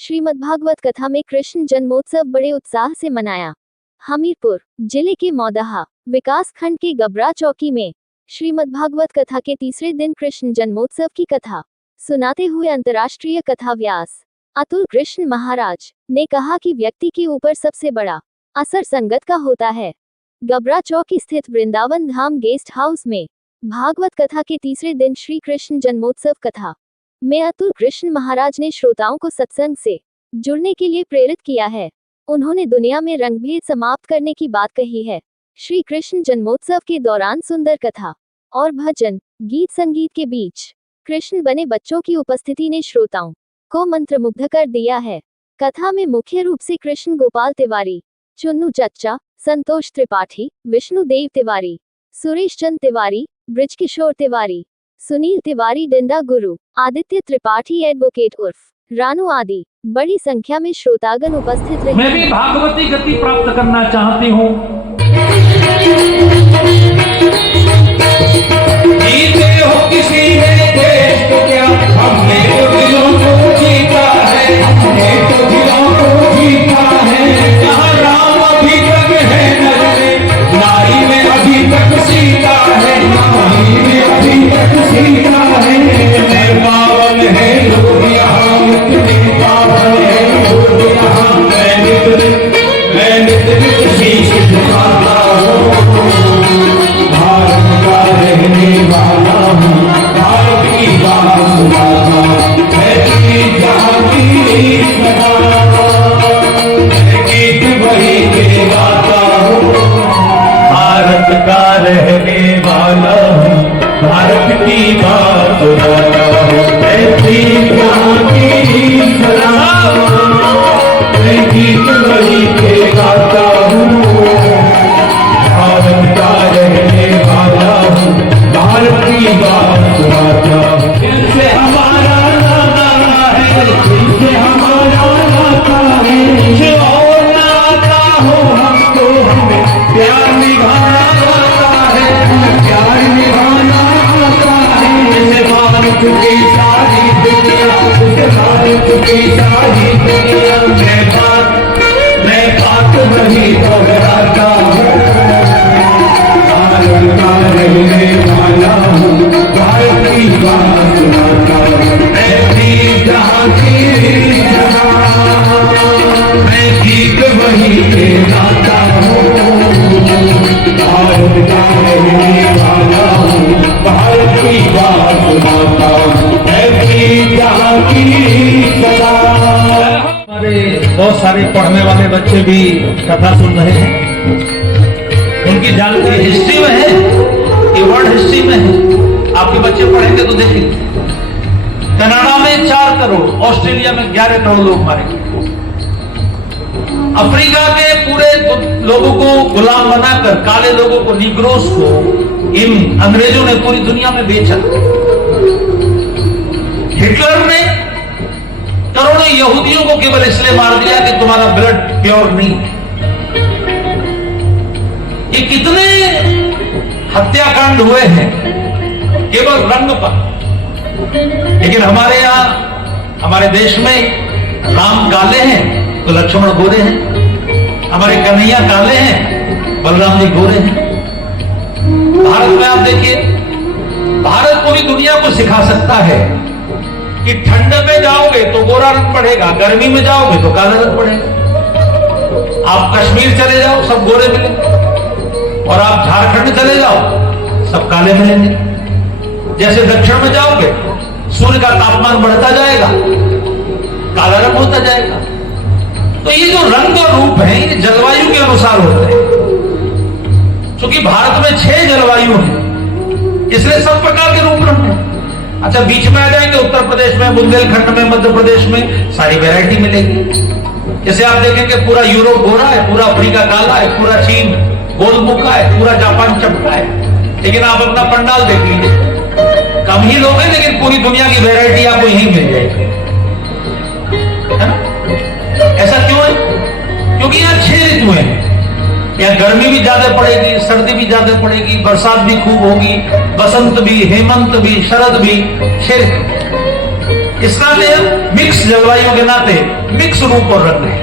श्रीमद्भागवत कथा में कृष्ण जन्मोत्सव बड़े उत्साह से मनाया। हमीरपुर जिले के मौदहा विकास खंड के गबरा चौकी में श्रीमद्भागवत कथा के तीसरे दिन कृष्ण जन्मोत्सव की कथा सुनाते हुए अंतर्राष्ट्रीय कथा व्यास अतुल कृष्ण महाराज ने कहा कि व्यक्ति के ऊपर सबसे बड़ा असर संगत का होता है। गबरा चौक स्थित वृंदावन धाम गेस्ट हाउस में भागवत कथा के तीसरे दिन श्री कृष्ण जन्मोत्सव कथा में अतुल कृष्ण महाराज ने श्रोताओं को सत्संग से जुड़ने के लिए प्रेरित किया है। उन्होंने दुनिया में रंगभेद समाप्त करने की बात कही है। श्री कृष्ण जन्मोत्सव के दौरान सुंदर कथा और भजन गीत संगीत के बीच कृष्ण बने बच्चों की उपस्थिति ने श्रोताओं को मंत्रमुग्ध कर दिया है। कथा में मुख्य रूप से कृष्ण गोपाल तिवारी, चुन्नू चच्चा, संतोष त्रिपाठी, विष्णुदेव तिवारी, सुरेश चंद तिवारी, ब्रिजकिशोर तिवारी, सुनील तिवारी, डंडा गुरु, आदित्य त्रिपाठी एडवोकेट उर्फ रानू आदि बड़ी संख्या में श्रोतागण उपस्थित रहे। मैं भी भागवती गति प्राप्त करना चाहती हूँ। जीते हो किसी ने देश को क्या, हमने तो दिलों को जीता है, हमने तो दिलों को जीता है। जहाँ राम अभी तक है नर में, नारी में अभी तक सीता है, नारी में अभी तक सीता है। मैं पावन है लोग यहाँ, मुझे पावन है लोग यहाँ। मैं नित्य शीश झुकाता हूँ, भारत का रहने वाला हूँ, भारत की बात सुनाता हूँ। मैं जहाँ की सदा गीत वही के गाता हूँ, भारत का रहने वाला हूँ, भारत की बात सुनाता हूँ। ऐसी जहाँ की सदा मैं गीत वही के गाता हूँ, भारत का रहने वाला हूँ, भारत की बात सुनाता हूँ। इनसे हमारा नाता है, इनसे हमारा नाता है। जो और नाता हो हमको, हमें प्यार निभाना आता है, प्यार निभाना आता है। जैसे भारत की सारी दुनिया, जैसे भारत की सारी दुनिया मैं बात वही दोहराता हूँ, भारत का रहने वाला हूँ, भारत की बात सुनाता हूँ। ऐसी जहाँ की मैं गीत वही के गाता हूँ, भारत का रहने वाला हूँ, भारत की बात सुनाता हूँ। ऐसी जहाँ की सदा। बहुत सारे पढ़ने वाले बच्चे भी कथा सुन रहे हैं। उनकी जानकारी हिस्ट्री में है, ये वर्ल्ड हिस्ट्री में है। आपके बच्चे पढ़ेंगे तो देखेंगे, कनाडा में 4 करोड़, ऑस्ट्रेलिया में 11 करोड़ लोग मारे गए। अफ्रीका के पूरे लोगों को गुलाम बनाकर, काले लोगों को, निग्रोस को इन अंग्रेजों ने पूरी दुनिया में बेचा। हिटलर ने करोड़ों यहूदियों को केवल इसलिए मार दिया कि तुम्हारा ब्लड प्योर नहीं है। ये कितने हत्याकांड हुए हैं केवल रंग पर। लेकिन हमारे यहां, हमारे देश में राम काले हैं तो लक्ष्मण गोरे हैं, हमारे कन्हैया काले हैं, बलराम जी गोरे हैं। भारत में आप देखिए, भारत पूरी दुनिया को सिखा सकता है कि ठंड में जाओगे तो गोरा रंग पड़ेगा, गर्मी में जाओगे तो काला रंग पड़ेगा। आप कश्मीर चले जाओ सब गोरे मिलेंगे, और आप झारखंड चले जाओ सब काले मिलेंगे। जैसे दक्षिण में जाओगे सूर्य का तापमान बढ़ता जाएगा, काला रंग होता जाएगा। तो ये जो रंग और रूप है ये जलवायु के अनुसार होते हैं। क्योंकि भारत में 6 जलवायु है, इसलिए सब प्रकार के रूप रंग हैं। अच्छा, बीच में आ जाएंगे उत्तर प्रदेश में, बुंदेलखंड में, मध्य प्रदेश में सारी वैरायटी मिलेगी। जैसे आप देखेंगे पूरा यूरोप गोरा है, पूरा अफ्रीका काला है, पूरा चीन गोलमुखा है, पूरा जापान चपटा है। लेकिन आप अपना पंडाल देख लीजिए, कम ही लोग हैं लेकिन पूरी दुनिया की वैरायटी आपको यहीं मिल जाएगी, है ना? ऐसा क्यों है? क्योंकि यहाँ 6 ऋतु हैं। यहाँ गर्मी भी ज्यादा पड़ेगी, सर्दी भी ज्यादा पड़ेगी, बरसात भी खूब होगी, बसंत भी, हेमंत भी, शरद भी, 6 ऋतु। इस नाते मिक्स जलवायु के नाते मिक्स रूप और रंग है।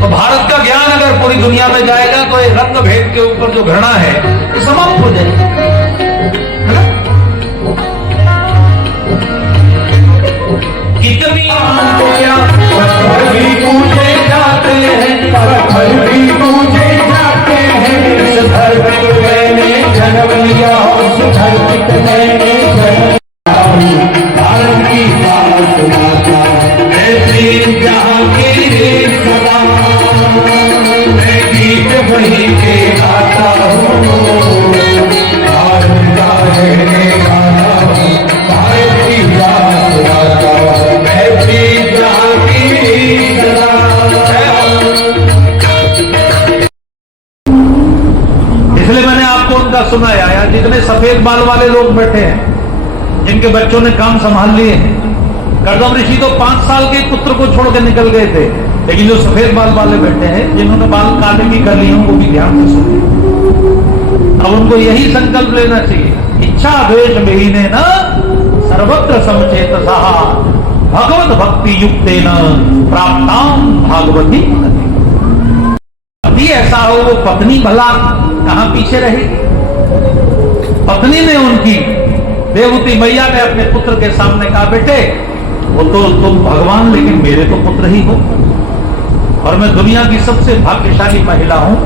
तो भारत का ज्ञान अगर पूरी दुनिया में जाएगा तो ये रंग भेद के ऊपर जो घृणा है ये समाप्त हो जाएगी, है ना? कितनी पत्थर भी पूजे जाते हैं, पत्थर भी पूजे जाते हैं। इस धरती मैंने जन्म लिया, उस धरती पे मैंने जन्म लिया। भारत की बात सुनाता है, मैं जहाँ की सदा, मैं गीत वही के गाता हूँ। भारत का रहने वाला हूँ, भारत की बात सुनाता हूँ, मैं जहाँ की सदा। इसलिए मैंने आपको उनका सुनाया यार, जितने सफेद बाल वाले लोग बैठे हैं, जिनके बच्चों ने काम संभाल लिए हैं। कर्दम ऋषि तो 5 साल के पुत्र को छोड़ के निकल गए थे, लेकिन जो सफेद बाल वाले बैठे हैं, जिन्होंने बाल काले भी कर लिए उनको भी ध्यान से सुनिए। अब उनको यही संकल्प लेना चाहिए, इच्छा द्वेष विहीने न सर्वत्र समचेतसा भगवत भक्ति युक्तेन प्राप्ताम भागवती। अभी ऐसा हो वो पत्नी भला कहां पीछे रहेगी। पत्नी ने उनकी देवती मैया ने अपने पुत्र के सामने कहा, बेटे वो तो तुम भगवान लेकिन मेरे तो पुत्र ही हो, और मैं दुनिया की सबसे भाग्यशाली महिला हूं,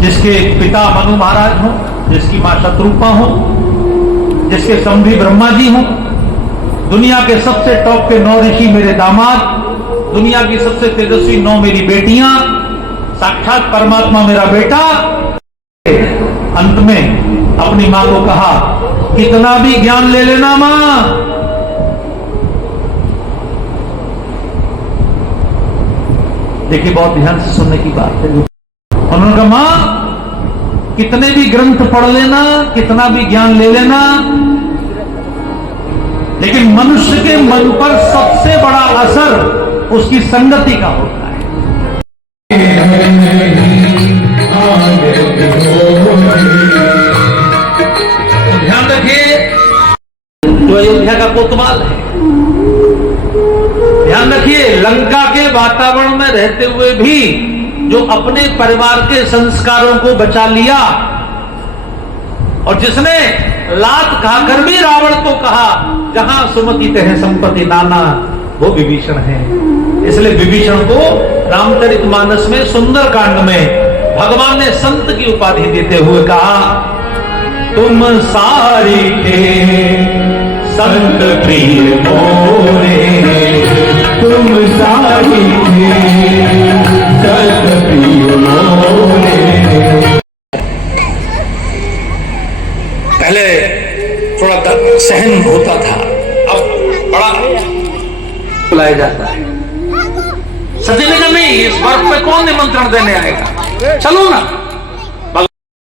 जिसके पिता मनु महाराज हो, जिसकी मां शत्रुपा हो, जिसके संभी ब्रह्मा जी हो, दुनिया के सबसे टॉप के 9 ऋषि मेरे दामाद, दुनिया की सबसे तेजस्वी 9 मेरी बेटियां, साक्षात परमात्मा मेरा बेटा। अंत में अपनी मां को कहा, कितना भी ज्ञान ले लेना मां, देखिए बहुत ध्यान से सुनने की बात है। उन्होंने कहा, मां कितने भी ग्रंथ पढ़ लेना, कितना भी ज्ञान ले लेना, लेकिन मनुष्य के मन पर सबसे बड़ा असर उसकी संगति का होता है। तो ध्यान रखिए, जो अयोध्या का कोतवाल है, ध्यान रखिए, लंका के वातावरण में रहते हुए भी जो अपने परिवार के संस्कारों को बचा लिया, और जिसने लात खाकर भी रावण को कहा जहां सुमति तह संपत्ति नाना, वो विभीषण है। इसलिए विभीषण को रामचरितमानस में सुंदर कांड में भगवान ने संत की उपाधि देते हुए कहा, तुम सारी के संत प्रिय मोरे, तुम सारी संत प्रिय मोरे। पहले थोड़ा सहन होता था, अब बड़ा बुलाया जाता है। सचिन नहीं, इस वर्ग पे कौन निमंत्रण देने आएगा, चलो ना।